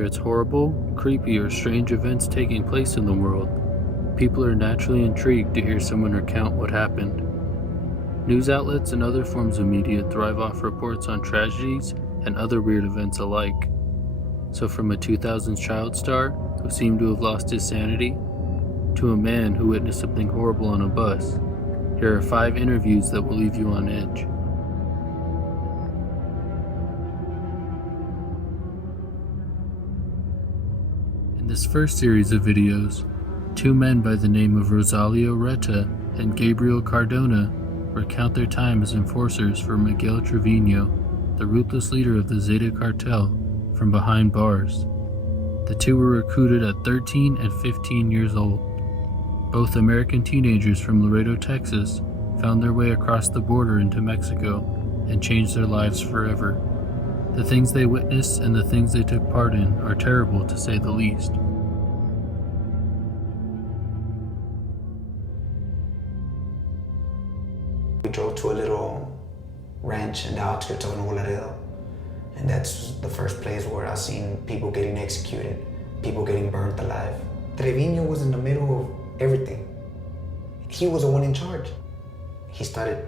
Whether it's horrible, creepy, or strange events taking place in the world, people are naturally intrigued to hear someone recount what happened. News outlets and other forms of media thrive off reports on tragedies and other weird events alike. So from a 2000s child star who seemed to have lost his sanity, to a man who witnessed something horrible on a bus, here are 5 interviews that will leave you on edge. In this first series of videos, 2 men by the name of Rosalio Reta and Gabriel Cardona recount their time as enforcers for Miguel Trevino, the ruthless leader of the Zeta cartel, from behind bars. The 2 were recruited at 13 and 15 years old. Both American teenagers from Laredo, Texas, found their way across the border into Mexico and changed their lives forever. The things they witnessed and the things they took part in are terrible, to say the least. We drove to a little ranch in the outskirts of Nuevo Laredo, and that's the first place where I seen people getting executed, people getting burnt alive. Trevino was in the middle of everything. He was the one in charge. He started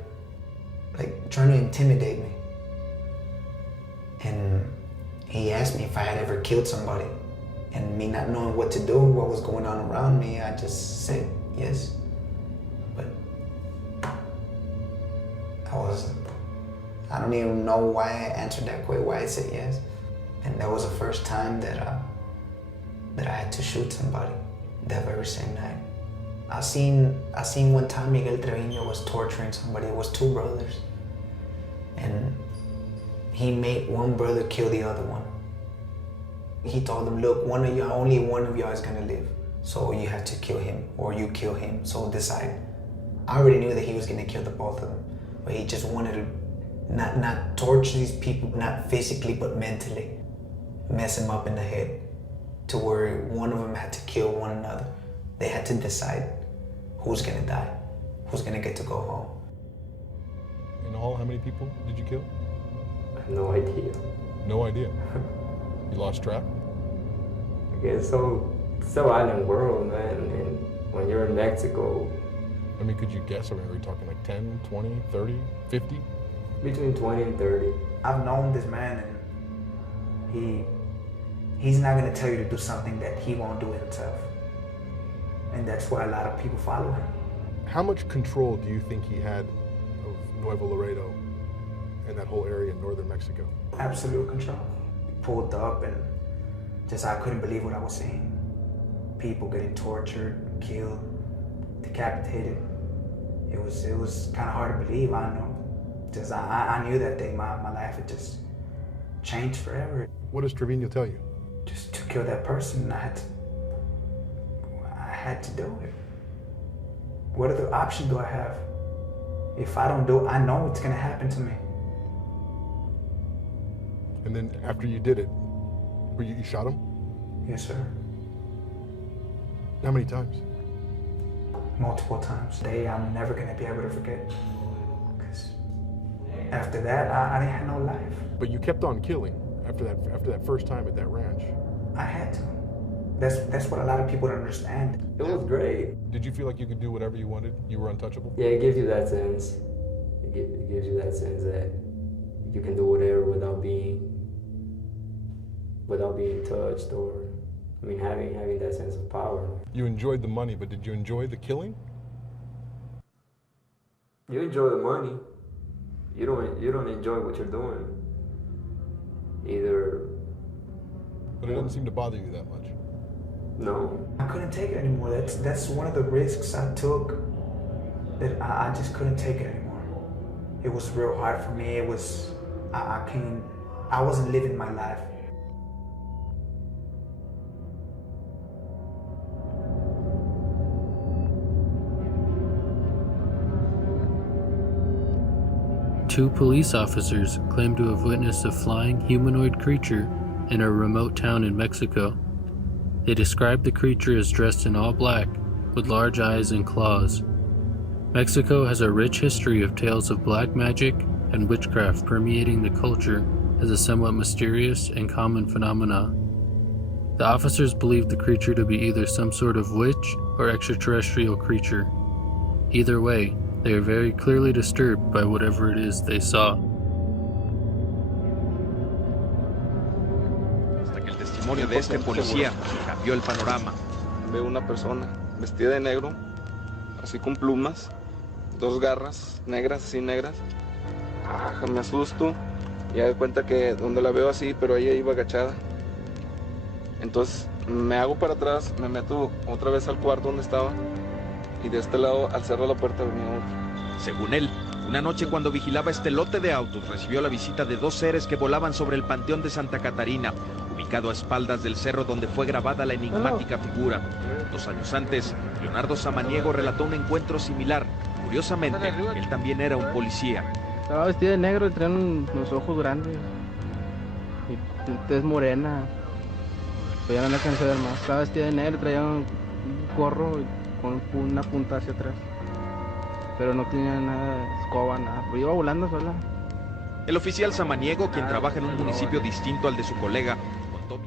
trying to intimidate me. And he asked me if I had ever killed somebody. And me not knowing what to do, what was going on around me, I just said yes. But I don't even know why I answered that quick, why I said yes. And that was the first time that I had to shoot somebody, that very same night. I seen one time Miguel Trevino was torturing somebody. It was 2 brothers. And he made one brother kill the other one. He told them, look, only one of y'all is gonna live. So you have to kill him, or you kill him, so decide. I already knew that he was gonna kill the both of them, but he just wanted to not torture these people, not physically, but mentally. Mess them up in the head, to where one of them had to kill one another. They had to decide who's gonna die, who's gonna get to go home. In all, how many people did you kill? I have no idea. No idea. You lost track? Okay, it's so island world, man. And when you're in Mexico, I mean, could you guess? Are we talking like 10, 20, 30, 50? Between 20 and 30. I've known this man, and he's not gonna tell you to do something that he won't do himself. And that's why a lot of people follow him. How much control do you think he had of Nuevo Laredo and that whole area in northern Mexico? Absolute control. Pulled up, and I couldn't believe what I was seeing. People getting tortured, killed, decapitated. It was kind of hard to believe, I know. I knew that day my life had just changed forever. What does Trevino tell you? Just to kill that person, I had to do it. What other option do I have? If I don't do it, I know it's gonna happen to me. And then after you did it, you shot him? Yes, sir. How many times? Multiple times. Day I'm never gonna be able to forget. Because after that, I didn't have no life. But you kept on killing after that first time at that ranch. I had to. That's what a lot of people don't understand. It was great. Did you feel like you could do whatever you wanted? You were untouchable? Yeah, it gives you that sense. It gives you that sense that you can do whatever without being touched, or having that sense of power. You enjoyed the money, but did you enjoy the killing? You enjoy the money. You don't enjoy what you're doing. Either. But it doesn't seem to bother you that much. No. I couldn't take it anymore. That's one of the risks I took, that I just couldn't take it anymore. It was real hard for me. It was, I wasn't living my life. Two police officers claim to have witnessed a flying humanoid creature in a remote town in Mexico. They described the creature as dressed in all black, with large eyes and claws. Mexico has a rich history of tales of black magic and witchcraft permeating the culture as a somewhat mysterious and common phenomenon. The officers believed the creature to be either some sort of witch or extraterrestrial creature. Either way, they are very clearly disturbed by whatever it is they saw. Hasta que el testimonio de este policía cambió el panorama. Veo una persona vestida de negro, así con plumas, dos garras negras, así negras. Me asusto y me doy cuenta que donde la veo así, pero ella iba agachada. Entonces me hago para atrás, me meto otra vez al cuarto donde estaba y de este lado, al cerrar la puerta, venía otro. Según él, una noche cuando vigilaba este lote de autos, recibió la visita de dos seres que volaban sobre el Panteón de Santa Catarina, ubicado a espaldas del cerro donde fue grabada la enigmática figura. 2 años antes, Leonardo Samaniego relató un encuentro similar. Curiosamente, él también era un policía. Estaba vestida de negro y tenía unos ojos grandes y tez morena. Pero ya no me alcancé a ver más. Estaba vestida de negro, traía un gorro con una punta hacia atrás. Pero no tenía nada, escoba, nada. Pues iba volando sola. El oficial Samaniego, quien trabaja en un municipio distinto al de su colega, contó...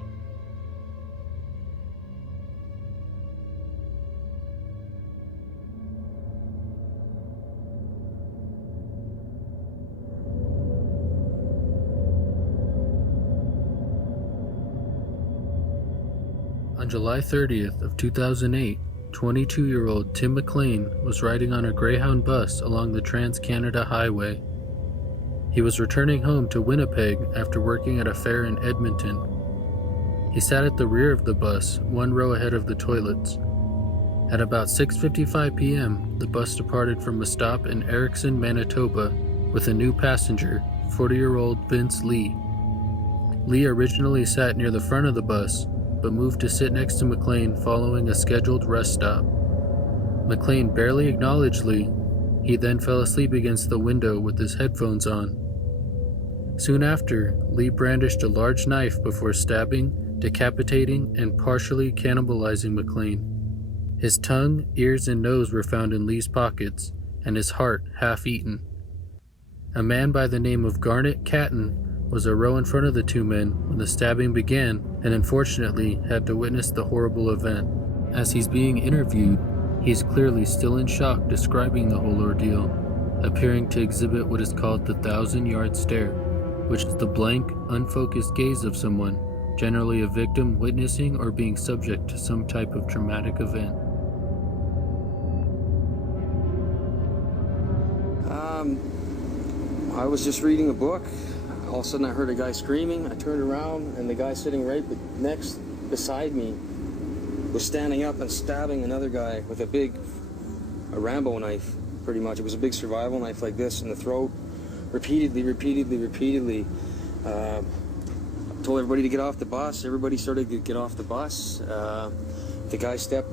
On July 30th of 2008, 22-year-old Tim McLean was riding on a Greyhound bus along the Trans-Canada Highway. He was returning home to Winnipeg after working at a fair in Edmonton. He sat at the rear of the bus, one row ahead of the toilets. At about 6:55 p.m., the bus departed from a stop in Erickson, Manitoba, with a new passenger, 40-year-old Vince Lee. Lee originally sat near the front of the bus, but moved to sit next to McLean following a scheduled rest stop. McLean barely acknowledged Lee. He then fell asleep against the window with his headphones on. Soon after, Lee brandished a large knife before stabbing, decapitating, and partially cannibalizing McLean. His tongue, ears, and nose were found in Lee's pockets, and his heart half-eaten. A man by the name of Garnet Catton was a row in front of the two men when the stabbing began, and unfortunately had to witness the horrible event. As he's being interviewed, he's clearly still in shock describing the whole ordeal, appearing to exhibit what is called the 1,000-yard stare, which is the blank, unfocused gaze of someone, generally a victim witnessing or being subject to some type of traumatic event. I was just reading a book. All of a sudden I heard a guy screaming. I turned around and the guy sitting right next beside me was standing up and stabbing another guy with a Rambo knife, pretty much. It was a big survival knife like this in the throat, repeatedly. Told everybody to get off the bus. Everybody started to get off the bus. The guy still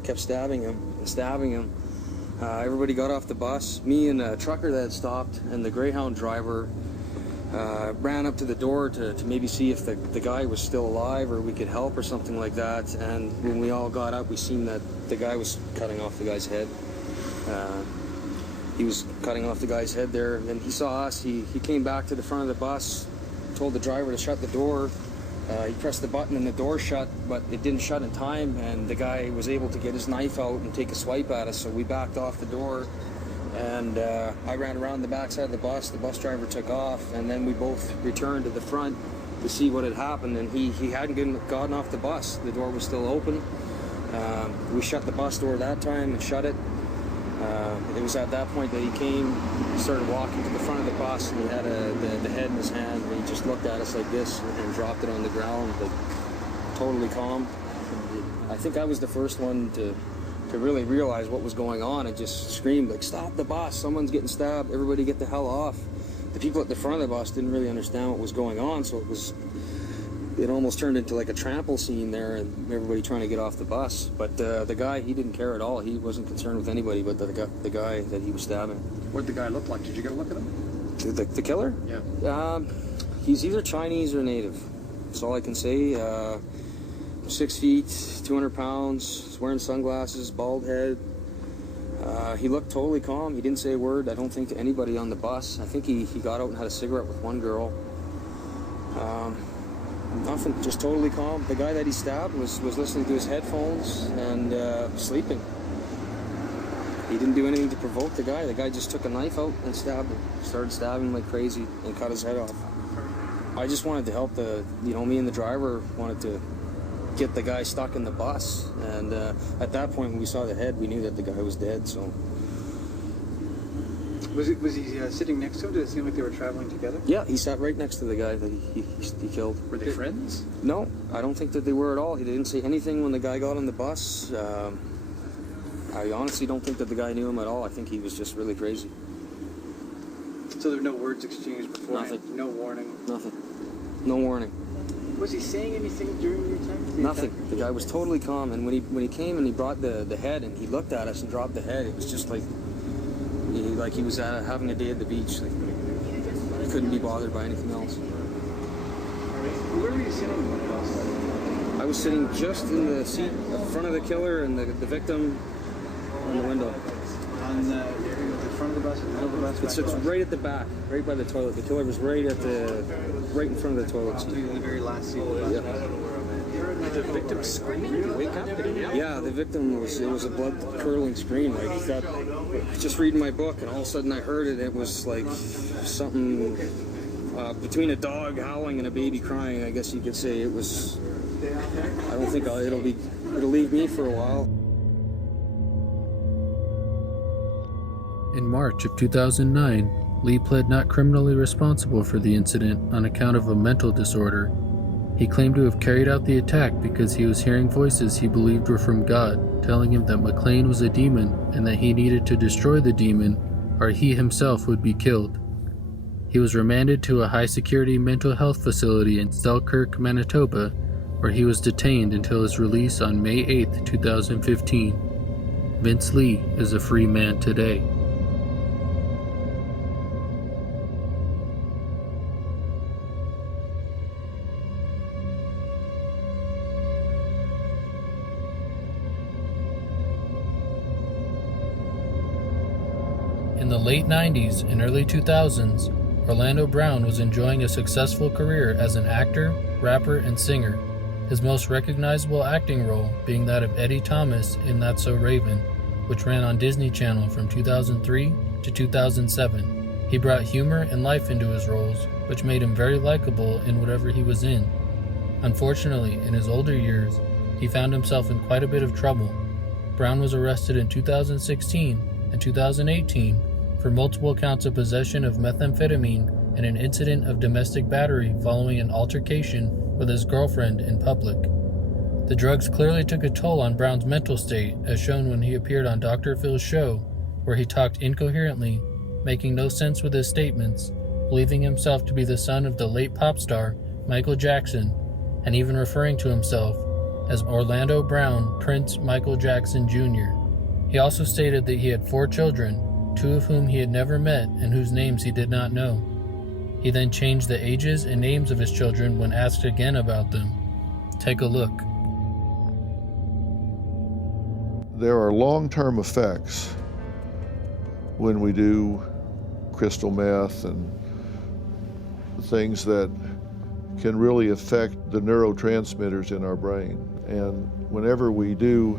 kept stabbing him. Everybody got off the bus. Me and a trucker that had stopped and the Greyhound driver ran up to the door to maybe see if the guy was still alive or we could help or something like that. And when we all got up, we seen that the guy was cutting off the guy's head. He was cutting off the guy's head there. And he saw us. He came back to the front of the bus, told the driver to shut the door. He pressed the button and the door shut, but it didn't shut in time, and the guy was able to get his knife out and take a swipe at us, so we backed off the door, and I ran around the backside of the bus driver took off, and then we both returned to the front to see what had happened, and he hadn't gotten off the bus. The door was still open. We shut the bus door that time and shut it. It was at that point that he came, started walking to the front of the bus, and he had the head in his hand, and he just looked at us like this and dropped it on the ground, like totally calm. I think I was the first one to really realize what was going on and just screamed like, "Stop the bus, someone's getting stabbed, everybody get the hell off." The people at the front of the bus didn't really understand what was going on, so it almost turned into like a trample scene there and everybody trying to get off the bus. But the guy, he didn't care at all. He wasn't concerned with anybody but the guy that he was stabbing. What did the guy look like? Did you get a look at him? The killer? Yeah. He's either Chinese or native. That's all I can say. 6 feet, 200 pounds, he's wearing sunglasses, bald head. He looked totally calm. He didn't say a word, I don't think, to anybody on the bus. I think he got out and had a cigarette with one girl. Nothing, just totally calm. The guy that he stabbed was listening to his headphones and sleeping. He didn't do anything to provoke the guy. The guy just took a knife out and stabbed him. Started stabbing him like crazy and cut his head off. I just wanted to help me and the driver wanted to get the guy stuck in the bus. And at that point, when we saw the head, we knew that the guy was dead, so. Was he sitting next to him? Did it seem like they were traveling together? Yeah, he sat right next to the guy that he killed. Were they friends? No, I don't think that they were at all. He didn't say anything when the guy got on the bus. I honestly don't think that the guy knew him at all. I think he was just really crazy. So there were no words exchanged beforehand? Nothing. No warning? Nothing. No warning. Was he saying anything during your time? Nothing. The guy was totally calm, and when he came and he brought the head and he looked at us and dropped the head, it was just like he was having a day at the beach. Like, he couldn't be bothered by anything else. Where were you sitting when it all started? I was sitting just in the seat in front of the killer and the victim on the window. On the front of the bus, the middle of the bus? It sits right at the back, right by the toilet. The killer was right in front of the toilet seat. In the very last seat of the bus? Did the victim scream? Did he wake up? Did he yell? Yeah, the victim it was a blood-curdling scream. Like that, just reading my book, and all of a sudden I heard it. It was like something between a dog howling and a baby crying. I guess you could say it was. I don't think it'll leave me for a while. In March of 2009, Lee pled not criminally responsible for the incident on account of a mental disorder. He claimed to have carried out the attack because he was hearing voices he believed were from God, telling him that McLean was a demon and that he needed to destroy the demon or he himself would be killed. He was remanded to a high-security mental health facility in Selkirk, Manitoba, where he was detained until his release on May 8, 2015. Vince Lee is a free man today. In the late 90s and early 2000s, Orlando Brown was enjoying a successful career as an actor, rapper, and singer, his most recognizable acting role being that of Eddie Thomas in That's So Raven, which ran on Disney Channel from 2003 to 2007. He brought humor and life into his roles, which made him very likable in whatever he was in. Unfortunately, in his older years, he found himself in quite a bit of trouble. Brown was arrested in 2016 and 2018 for multiple counts of possession of methamphetamine and an incident of domestic battery following an altercation with his girlfriend in public. The drugs clearly took a toll on Brown's mental state, as shown when he appeared on Dr. Phil's show, where he talked incoherently, making no sense with his statements, believing himself to be the son of the late pop star Michael Jackson, and even referring to himself as Orlando Brown Prince Michael Jackson Jr. He also stated that he had 4 children, 2 of whom he had never met and whose names he did not know. He then changed the ages and names of his children when asked again about them. Take a look. There are long-term effects when we do crystal meth and things that can really affect the neurotransmitters in our brain. And whenever we do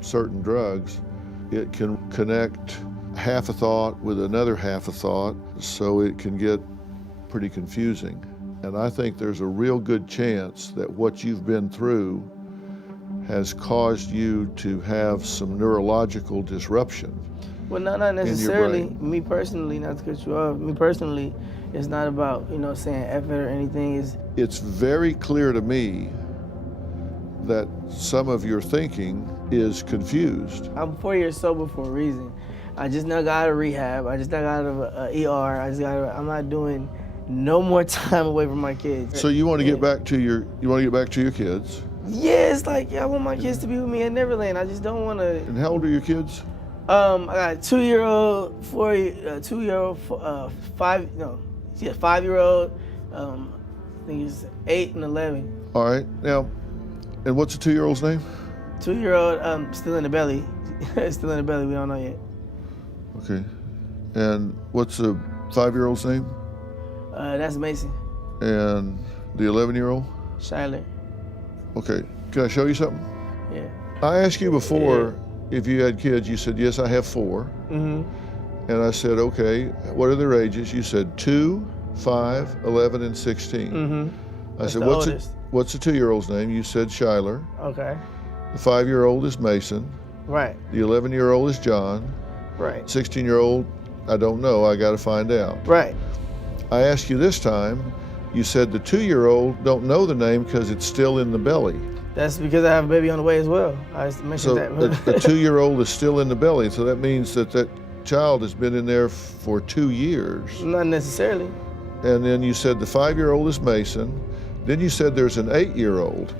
certain drugs, it can connect half a thought with another half a thought, so it can get pretty confusing. And I think there's a real good chance that what you've been through has caused you to have some neurological disruption. Well, not necessarily. Me personally, not to cut you off, me personally, it's not about, saying F it or anything. It's very clear to me that some of your thinking is confused. I'm 4 years sober for a reason. I just now got out of rehab. I just now got out of ER. I'm not doing no more time away from my kids. So you want to get back to your kids? Yeah, it's like I want my kids to be with me at Neverland. I just don't want to. And how old are your kids? I got a 2-year-old, 2-year-old, 5-year-old. I think it's 8 and 11. All right, now, and what's the 2-year-old's name? 2-year-old, still in the belly. Still in the belly. We don't know yet. Okay, and what's the 5-year-old's name? That's Mason. And the 11-year-old? Shyler. Okay, can I show you something? Yeah. I asked you before if you had kids. You said, yes, I have 4. Mm-hmm. And I said, okay, what are their ages? You said 2, 5, 11, and 16. Mm-hmm. I said, what's the 2-year-old's name? You said Shyler. Okay. The 5-year-old is Mason. Right. The 11-year-old is John. Right. 16-year-old, I don't know. I got to find out. Right. I asked you this time. You said the 2-year-old don't know the name because it's still in the belly. That's because I have a baby on the way as well. I just mentioned that. So the 2-year-old is still in the belly. So that means that child has been in there for 2 years. Not necessarily. And then you said the 5-year-old is Mason. Then you said there's an 8-year-old.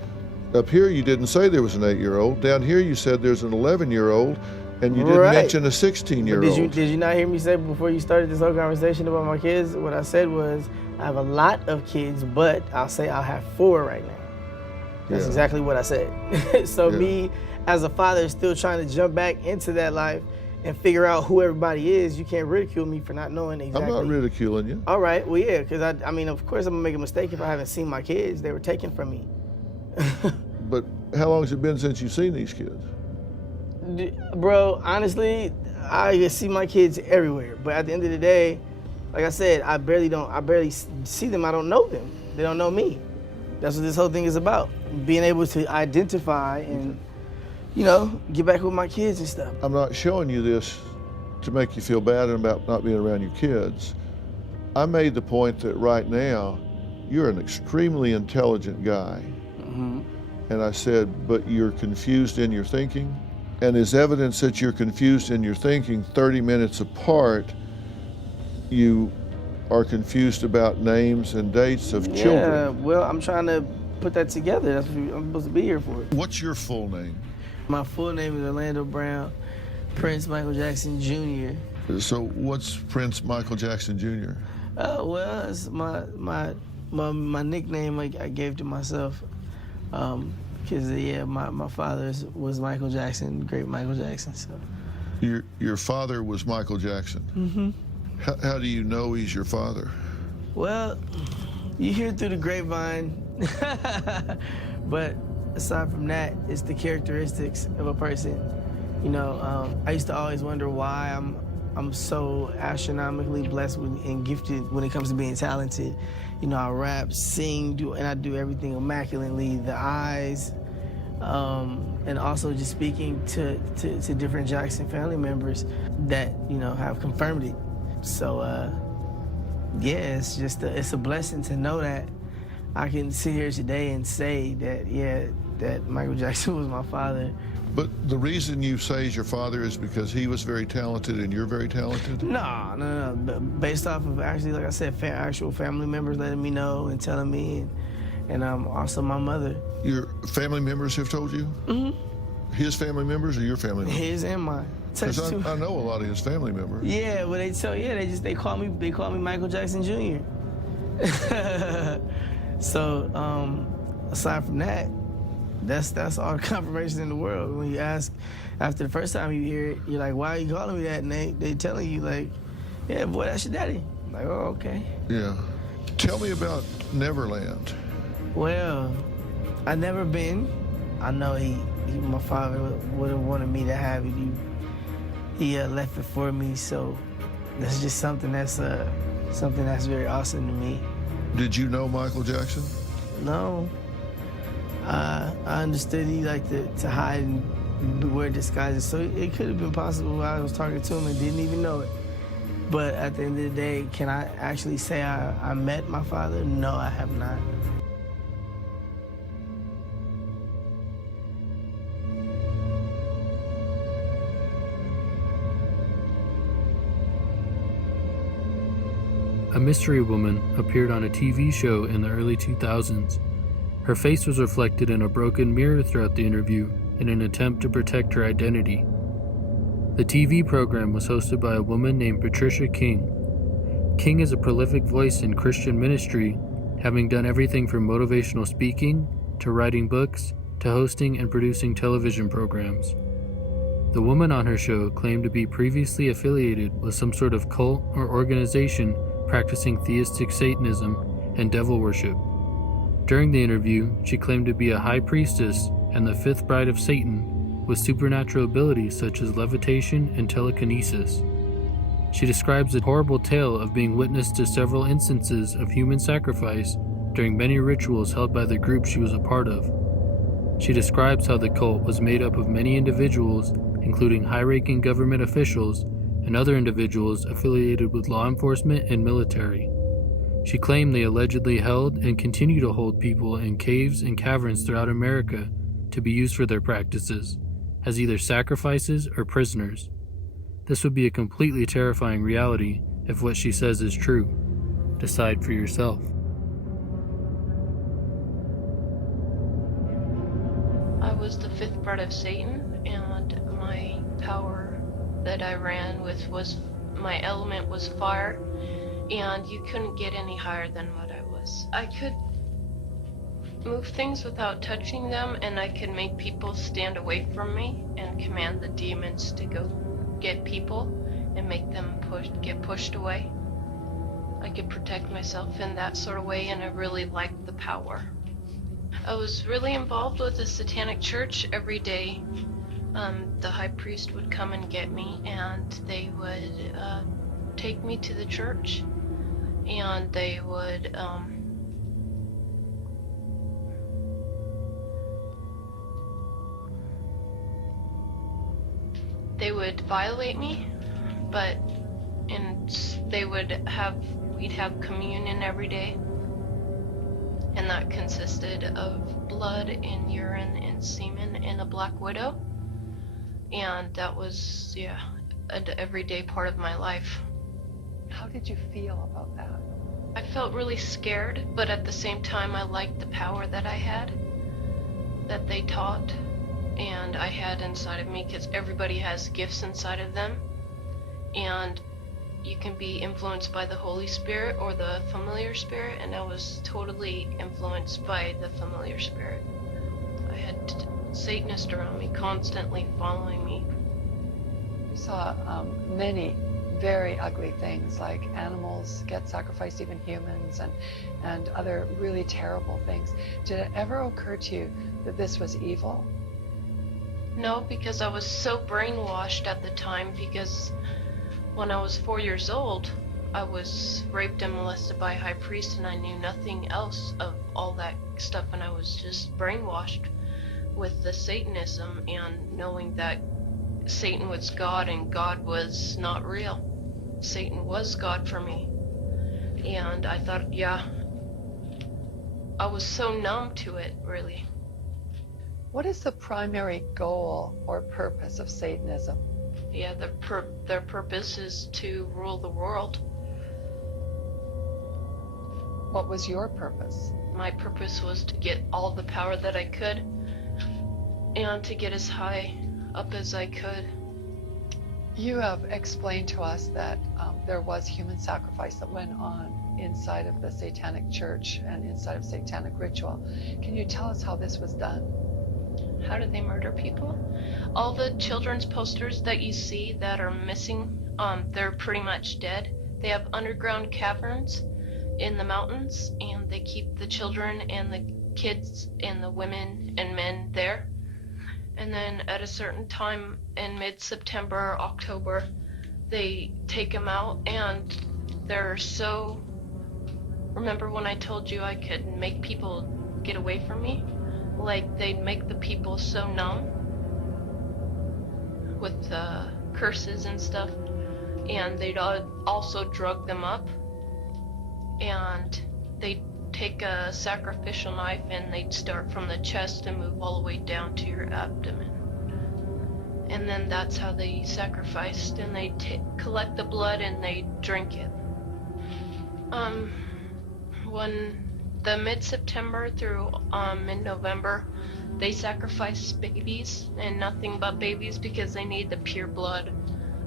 Up here you didn't say there was an 8-year-old. Down here you said there's an 11-year-old, and you didn't mention a 16-year-old. Did you not hear me say before you started this whole conversation about my kids? What I said was I have a lot of kids, but I'll say I'll have 4 right now. That's exactly what I said. So me as a father is still trying to jump back into that life and figure out who everybody is. You can't ridicule me for not knowing exactly. I'm not ridiculing you. All right, well, yeah, because I mean, of course I'm gonna make a mistake if I haven't seen my kids. They were taken from me. But how long has it been since you've seen these kids? Bro, honestly, I see my kids everywhere. But at the end of the day, like I said, I barely see them. I don't know them. They don't know me. That's what this whole thing is about. Being able to identify and, get back with my kids and stuff. I'm not showing you this to make you feel bad about not being around your kids. I made the point that right now, you're an extremely intelligent guy. Mm-hmm. And I said, but you're confused in your thinking. And as evidence that you're confused in your thinking, 30 minutes apart, you are confused about names and dates of children. Yeah, well, I'm trying to put that together. That's what I'm supposed to be here for. What's your full name? My full name is Orlando Brown, Prince Michael Jackson Jr. So what's Prince Michael Jackson Jr.? Well, it's my nickname I gave to myself. Because my father was Michael Jackson, great Michael Jackson. So your father was Michael Jackson. Mm-hmm. How do you know he's your father? Well, you hear through the grapevine, but aside from that, it's the characteristics of a person. I used to always wonder why I'm so astronomically blessed and gifted when it comes to being talented. I rap, sing, and I do everything immaculately. The eyes, and also just speaking to different Jackson family members that have confirmed it. So it's just it's a blessing to know that I can sit here today and say that that Michael Jackson was my father. But the reason you say he's your father is because he was very talented and you're very talented? No. Based off of actually, like I said, actual family members letting me know and telling me, and also my mother. Your family members have told you? Mm-hmm. His family members or your family members? His and mine. Because I know a lot of his family members. Yeah, but they call me Michael Jackson Jr. So aside from that, that's all the confirmation in the world. When you ask after the first time you hear it, you're like, why are you calling me that? And they telling you like, yeah, boy, that's your daddy. I'm like, oh, okay. Yeah. Tell me about Neverland. Well, I've never been. I know my father would have wanted me to have it. He left it for me, so that's just something that's very awesome to me. Did you know Michael Jackson? No. I understood he liked to hide and wear disguises, so it could have been possible I was talking to him and didn't even know it. But at the end of the day, can I actually say I met my father? No, I have not. A mystery woman appeared on a TV show in the early 2000s. Her face was reflected in a broken mirror throughout the interview in an attempt to protect her identity. The TV program was hosted by a woman named Patricia King. King is a prolific voice in Christian ministry, having done everything from motivational speaking, to writing books, to hosting and producing television programs. The woman on her show claimed to be previously affiliated with some sort of cult or organization practicing theistic Satanism and devil worship. During the interview, she claimed to be a high priestess and the fifth bride of Satan with supernatural abilities such as levitation and telekinesis. She describes a horrible tale of being witness to several instances of human sacrifice during many rituals held by the group she was a part of. She describes how the cult was made up of many individuals, including high-ranking government officials and other individuals affiliated with law enforcement and military. She claimed they allegedly held and continue to hold people in caves and caverns throughout America to be used for their practices, as either sacrifices or prisoners. This would be a completely terrifying reality if what she says is true. Decide for yourself. I was the fifth bride of Satan, and my power that I ran with was, my element was fire, and you couldn't get any higher than what I was. I could move things without touching them, and I could make people stand away from me and command the demons to go get people and make them get pushed away. I could protect myself in that sort of way, and I really liked the power. I was really involved with the Satanic Church every day. The high priest would come and get me, and they would take me to the church, and they would violate me, but we'd have communion every day, and that consisted of blood and urine and semen and a black widow, and that was, yeah, an everyday part of my life. How did you feel about that? I felt really scared, but at the same time I liked the power that I had, that they taught, and I had inside of me, because everybody has gifts inside of them, and you can be influenced by the Holy Spirit or the familiar spirit, and I was totally influenced by the familiar spirit. I had Satanists around me, constantly following me. You saw many very ugly things, like animals get sacrificed, even humans, and other really terrible things. Did it ever occur to you that this was evil? No, because I was so brainwashed at the time, because when I was 4 years old, I was raped and molested by a high priest, and I knew nothing else of all that stuff, and I was just brainwashed with the Satanism and knowing that Satan was God and God was not real. Satan was God for me. And I thought, yeah, I was so numb to it, really. What is the primary goal or purpose of Satanism? Yeah, their purpose is to rule the world. What was your purpose? My purpose was to get all the power that I could and to get as high up as I could. You have explained to us that there was human sacrifice that went on inside of the Satanic Church and inside of Satanic ritual. Can you tell us how this was done? How did they murder people? All the children's posters that you see that are missing, they're pretty much dead. They have underground caverns in the mountains, and they keep the children and the kids and the women and men there. And then at a certain time in mid-September, October, they take them out, and they're so... Remember when I told you I could make people get away from me? Like, they'd make the people so numb with curses and stuff, and they'd also drug them up, and they'd take a sacrificial knife and they'd start from the chest and move all the way down to your abdomen. And then that's how they sacrificed, and they collect the blood and they drink it. When the mid-September through mid-November, they sacrifice babies and nothing but babies, because they need the pure blood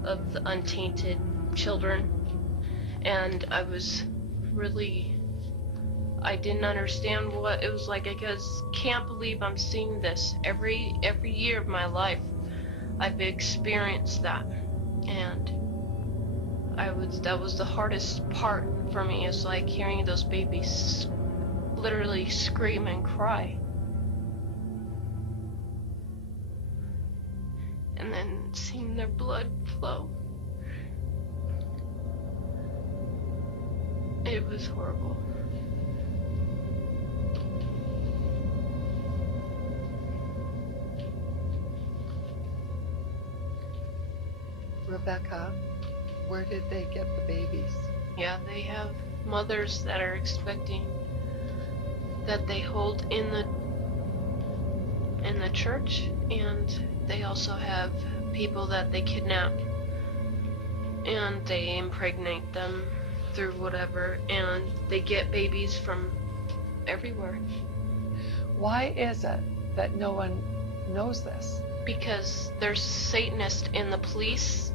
of the untainted children. And I was really... I didn't understand what it was like. I just can't believe I'm seeing this every year of my life. I've experienced that, and that was the hardest part for me. Is like hearing those babies literally scream and cry. And then seeing their blood flow. It was horrible. Rebecca, where did they get the babies? Yeah, they have mothers that are expecting, that they hold in the church, and they also have people that they kidnap and they impregnate them through whatever, and they get babies from everywhere. Why is it that no one knows this? Because there's Satanists in the police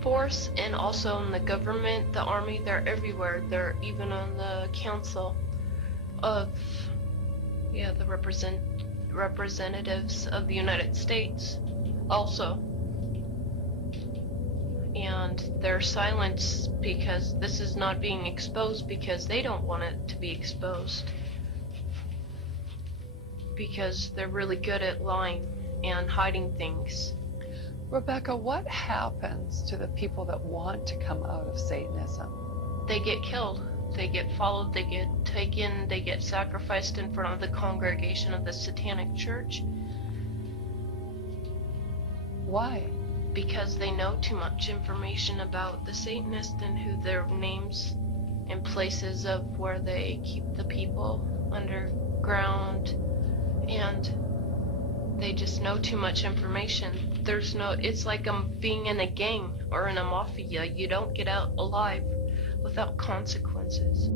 force and also in the government, the army. They're everywhere. They're even on the council of, yeah, the representatives of the United States also. And they're silenced because this is not being exposed, because they don't want it to be exposed, because they're really good at lying and hiding things. Rebecca, what happens to the people that want to come out of Satanism? They get killed. They get followed, they get taken, they get sacrificed in front of the congregation of the Satanic Church. Why? Because they know too much information about the Satanists and who their names and places of where they keep the people underground, and they just know too much information. There's no, it's like being in a gang or in a mafia. You don't get out alive without consequences.